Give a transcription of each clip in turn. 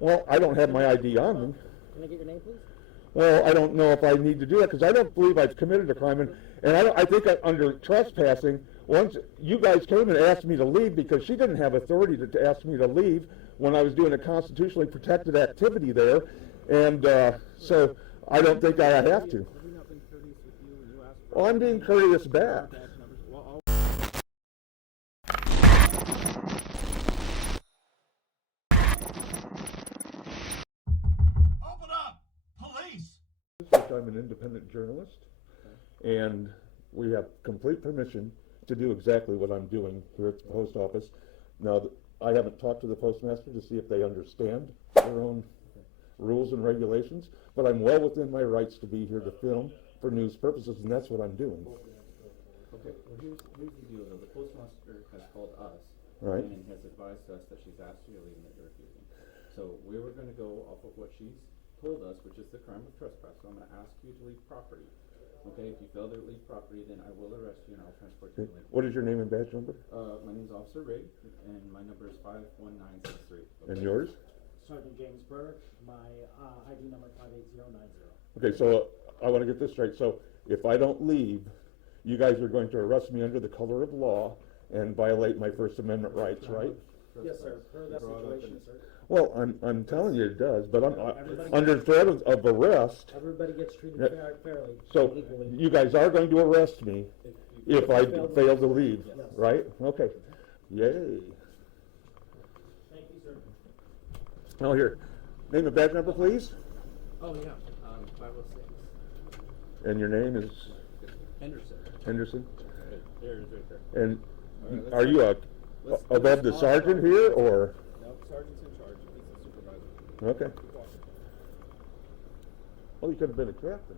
Well, I don't have my ID on me. Can I get your name, please? Well, I don't know if I need to do that because I don't believe I've committed a crime. And I think under trespassing, once you guys came and asked me to leave because she didn't have authority to ask me to leave when I was doing a constitutionally protected activity there. And so I don't think I have to. Have you not been courteous with you when you asked for Well, I'm being courteous back. badge numbers? Well, Open up! Police! Which I'm an independent journalist, and we have complete permission to do exactly what I'm doing here at the post office. Now, I haven't talked to the postmaster to see if they understand their own rules and regulations, but I'm well within my rights to be here to film for news purposes, and that's what I'm doing. okay, well here's the deal though. The postmaster has called us Right. and has advised us that she's asked you to leave and that you're refusing. So we were going to go off of what she's told us, which is the crime of trespass. So I'm going to ask you to leave property. Okay, if you fail to leave property, then I will arrest you and I'll transport you to Lincoln. What is your name and badge number? My name's Officer Rigg, and my number is 51963. And yours? Sergeant James Burke, my ID number 58090. Okay, so I want to get this straight. So if I don't leave, you guys are going to arrest me under the color of law and violate my First Amendment rights, right? Yes, sir. Per that situation, sir. Well, I'm telling you it does, but I'm under threat of arrest. Everybody gets treated fairly. So equally. you guys are going to arrest me if I fail to leave, Yes. right? Okay. Yay. Thank you, sir. Now here, name and badge number, please. Oh, yeah, 506. And your name is Henderson. Henderson. There it is right there. And All right, are you above the sergeant here, or? No, sergeant's in charge. He's the supervisor. Okay. Well, you could have been a captain.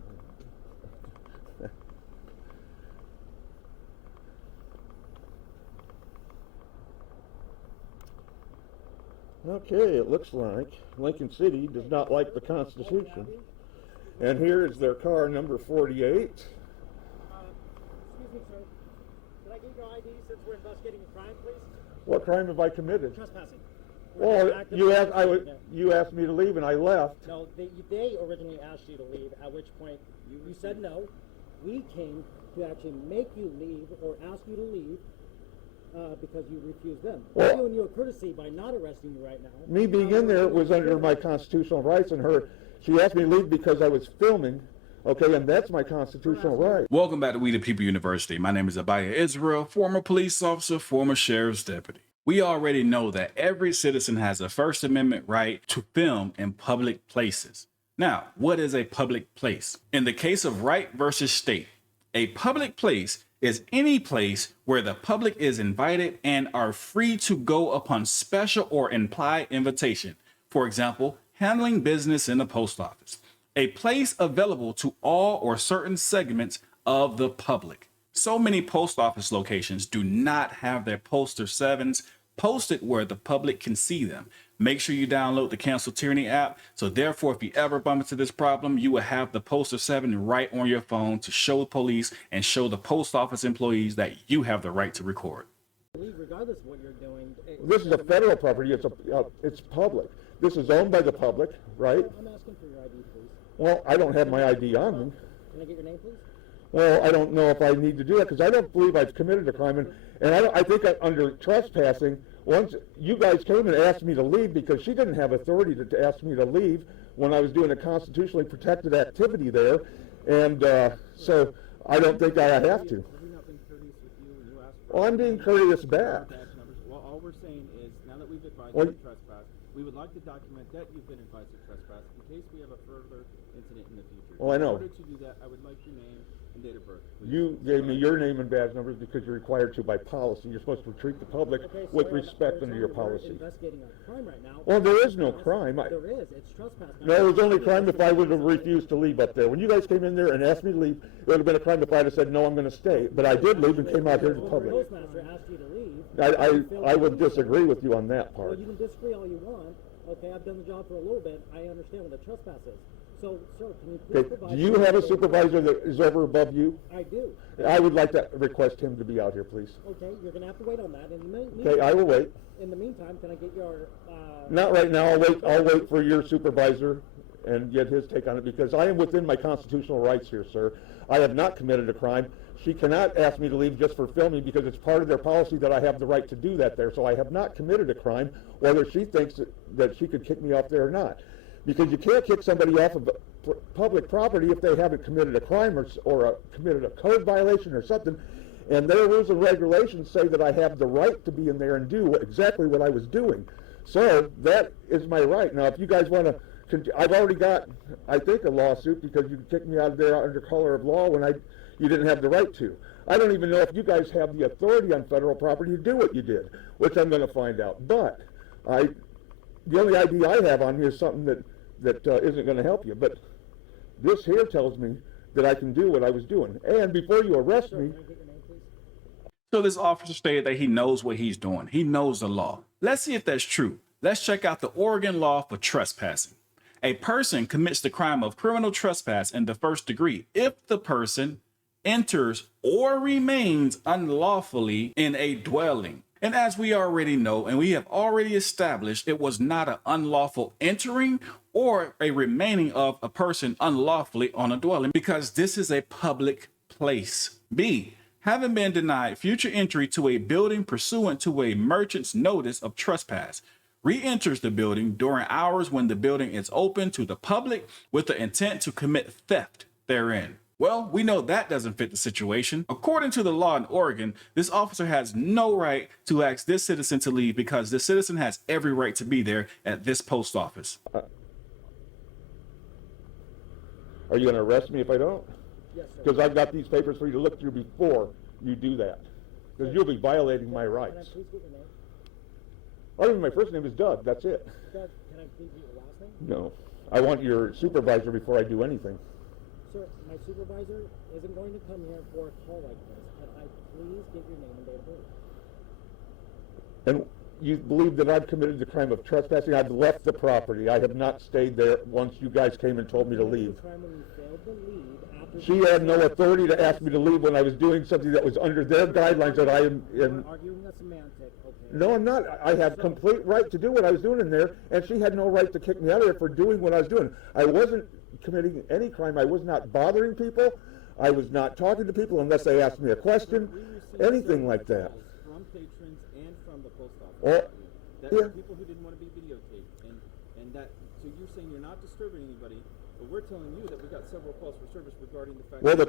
Okay, it looks like Lincoln City does not like the Constitution. And here is their car number 48. Excuse me, sir. Can I get your ID since we're investigating a crime, please? What crime have I committed? Trespassing. Well, Actively you asked me to leave and I left. No, they originally asked you to leave, at which point you said no. We came to actually make you leave or ask you to leave because you refused them. Well, We're doing you a courtesy by not arresting you right now. Me being in there was under my constitutional rights, and she asked me to leave because I was filming, okay, and that's my constitutional right. Welcome back to We the People University. My name is Abaya Israel, former police officer, former sheriff's deputy. We already know that every citizen has a First Amendment right to film in public places. Now, what is a public place? In the case of Wright versus State, a public place is any place where the public is invited and are free to go upon special or implied invitation. For example, handling business in the post office. A place available to all or certain segments of the public. So many post office locations do not have their poster 7s posted where the public can see them. Make sure you download the Cancel Tyranny app. So therefore, if you ever bump into this problem, you will have the poster 7 right on your phone to show the police and show the post office employees that you have the right to record. Regardless of what you're doing. This is a federal property. It's public. This is owned by the public, right? I'm asking for your ID, please. Well, I don't have my ID on me. Can I get your name, please? Well, I don't know if I need to do that because I don't believe I've committed a crime. And I think under trespassing, once you guys came and asked me to leave because she didn't have authority to ask me to leave when I was doing a constitutionally protected activity there. And so I don't think I have to. Have you not been courteous with you when you asked for Well, I'm being courteous back. badge numbers? Well, all we're saying is, now that we've advised Well, you to trespass, we would like to document that you've been advised to trespass in case we have a further incident in the future. Oh, I know. In order to do that, I would like your name and date of birth, please. You gave me your name and badge numbers because you're required to by policy. You're supposed to treat the public with respect under your policy. We're investigating a crime right now. Well, there is no crime. There is. It's trespass. No, it was only a crime if I would have refused to leave up there. When you guys came in there and asked me to leave, it would have been a crime if I had said, no, I'm going to stay. But I did leave and came out here to the The public. postmaster asked you to leave. I would disagree with you on that Well, part. you can disagree all you want. Okay, I've done the job for a little bit. I understand what a trespass is. So, sir, can you please Okay, provide... do you have a supervisor that is over above you? I do. I would like to request him to be out here, please. Okay, you're gonna have to wait on that. In the Okay, I will wait. In the meantime, can I get your, Not right now, I'll wait for your supervisor and get his take on it, because I am within my constitutional rights here, sir. I have not committed a crime. She cannot ask me to leave just for filming, because it's part of their policy that I have the right to do that there. So I have not committed a crime, whether she thinks that she could kick me off there or not. Because you can't kick somebody off of public property if they haven't committed a crime or committed a code violation or something. And their rules and regulations say that I have the right to be in there and do exactly what I was doing. So that is my right. Now, if you guys want to, I've already got, I think, a lawsuit because you kicked me out of there under color of law when you didn't have the right to. I don't even know if you guys have the authority on federal property to do what you did, which I'm going to find out. But the only ID I have on here is something that isn't going to help you. But this here tells me that I can do what I was doing. And before you arrest me... can I get your name, please? So this officer stated that he knows what he's doing. He knows the law. Let's see if that's true. Let's check out the Oregon law for trespassing. A person commits the crime of criminal trespass in the first degree if the person enters or remains unlawfully in a dwelling. And as we already know, and we have already established, it was not an unlawful entering or a remaining of a person unlawfully on a dwelling, because this is a public place. B, having been denied future entry to a building pursuant to a merchant's notice of trespass, re-enters the building during hours when the building is open to the public with the intent to commit theft therein. Well, we know that doesn't fit the situation. According to the law in Oregon, this officer has no right to ask this citizen to leave because this citizen has every right to be there at this post office. Are you going to arrest me if I don't? Yes, sir. Because I've got these papers for you to look through before you do that. Because you'll be violating my Can I rights. please get your name? Other than my first name is Doug, that's it. Doug, can I please get your last name? No. I want your supervisor before I do anything. Sir, my supervisor isn't going to come here for a call like this. Can I please get your name and date of birth? And you believe that I've committed the crime of trespassing? I've left the property. I have not stayed there once you guys came and told me to leave. The crime when you failed to leave after... She had no authority to ask me to leave when I was doing something that was under their guidelines that I am in. We're arguing a semantic, okay? No, I'm not. I have complete right to do what I was doing in there, and she had no right to kick me out of there for doing what I was doing. I wasn't committing any crime. I was not bothering people. I was not talking to people unless they asked me a question, anything like that. From patrons and from the post office. Well, That yeah. people who didn't want to be videotaped, and that, so you're saying you're not disturbing anybody, but we're telling you that we got several calls for service regarding the fact Well, that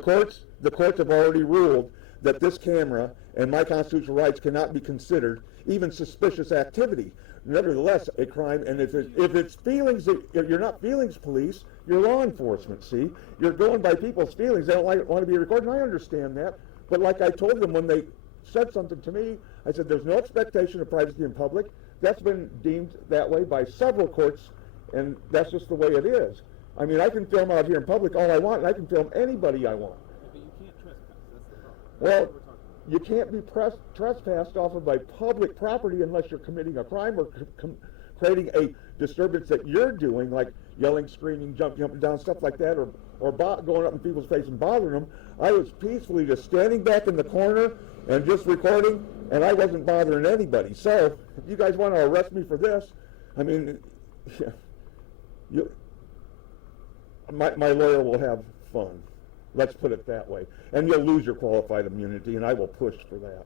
the courts have already ruled that this camera and my constitutional rights cannot be considered even suspicious activity. Nevertheless, a crime, and if it's feelings, if you're not feelings police, you're law enforcement, see? You're going by people's feelings. They don't want to be recorded, and I understand that. But like I told them when they said something to me, I said there's no expectation of privacy in public. That's been deemed that way by several courts, and that's just the way it is. I mean, I can film out here in public all I want, and I can film anybody I want. but you can't trespass. That's the problem. That's Well, what we're talking about. you can't be trespassed off of my public property unless you're committing a crime or creating a disturbance that you're doing, like yelling, screaming, jumping up and down, stuff like that, or going up in people's face and bothering them. I was peacefully just standing back in the corner and just recording, and I wasn't bothering anybody. So, if you guys want to arrest me for this, I mean, my lawyer will have fun. Let's put it that way. And you'll lose your qualified immunity, and I will push for that.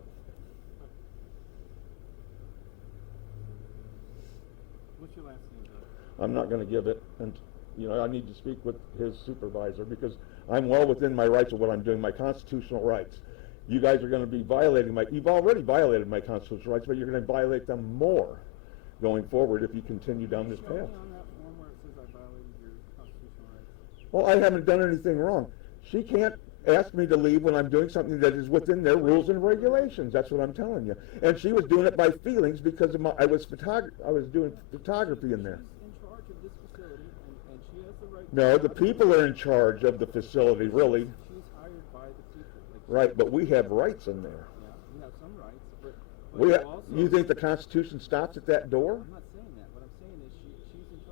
What's your last name, Doug? I'm not going to give it, and I need to speak with his supervisor because I'm well within my rights of what I'm doing, my constitutional rights. You guys are going to be violating you've already violated my constitutional rights, but you're going to violate them more going forward if you continue down this Show me path. on that form where it says I violated your constitutional rights. Well, I haven't done anything wrong. She can't ask me to leave when I'm doing something that is within their rules and regulations. That's what I'm telling you. And she was doing it by feelings because of I was doing photography in there. She's in charge of this facility, and she has the right to... No, the people are in charge of the facility, really. She's hired by the people. Right, but we have rights in there. Yeah, we have some rights, but We you also... you think the Constitution stops at that door? I'm not saying that. What I'm saying is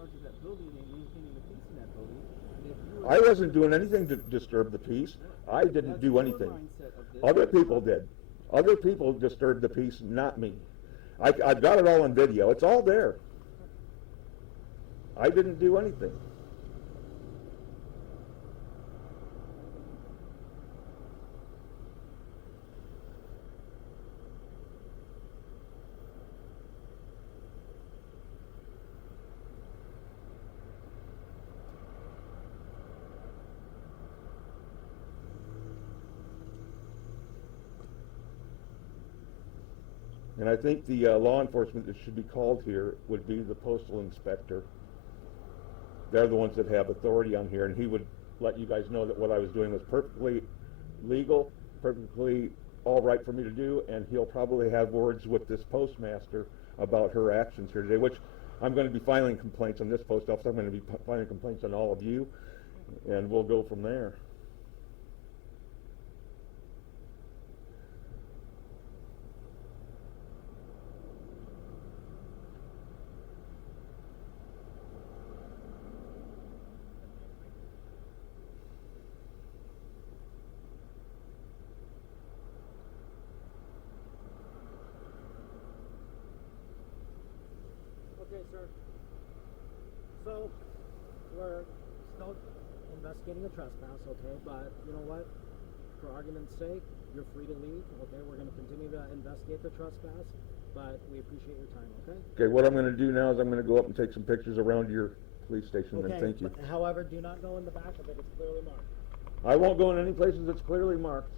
charge of that building and maintaining the peace in that building. And if you were I wasn't doing anything to disturb the peace. I didn't that's do your anything. mindset of this. Other people did. Other people disturbed the peace, not me. I've got it all on video. It's all there. I didn't do anything. And I think the law enforcement that should be called here would be the postal inspector. They're the ones that have authority on here, and he would let you guys know that what I was doing was perfectly legal, perfectly all right for me to do, and he'll probably have words with this postmaster about her actions here today, which I'm going to be filing complaints on this post office. I'm going to be filing complaints on all of you, and we'll go from there. Okay, sir. So, we're still investigating the trespass, okay? But you know what? For argument's sake, you're free to leave, okay? We're going to continue to investigate the trespass, but we appreciate your time, okay? Okay, what I'm going to do now is I'm going to go up and take some pictures around your police station, and thank you. But however, do not go in the back of it. It's clearly marked. I won't go in any places that's clearly marked.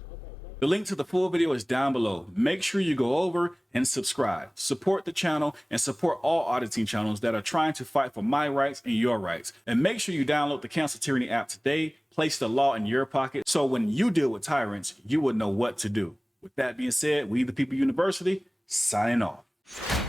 The link to the full video is down below. Make sure you go over and subscribe. Support the channel and support all auditing channels that are trying to fight for my rights and your rights. And make sure you download the Cancel Tyranny app today. Place the law in your pocket so when you deal with tyrants, you will know what to do. With that being said, we the People University, signing off.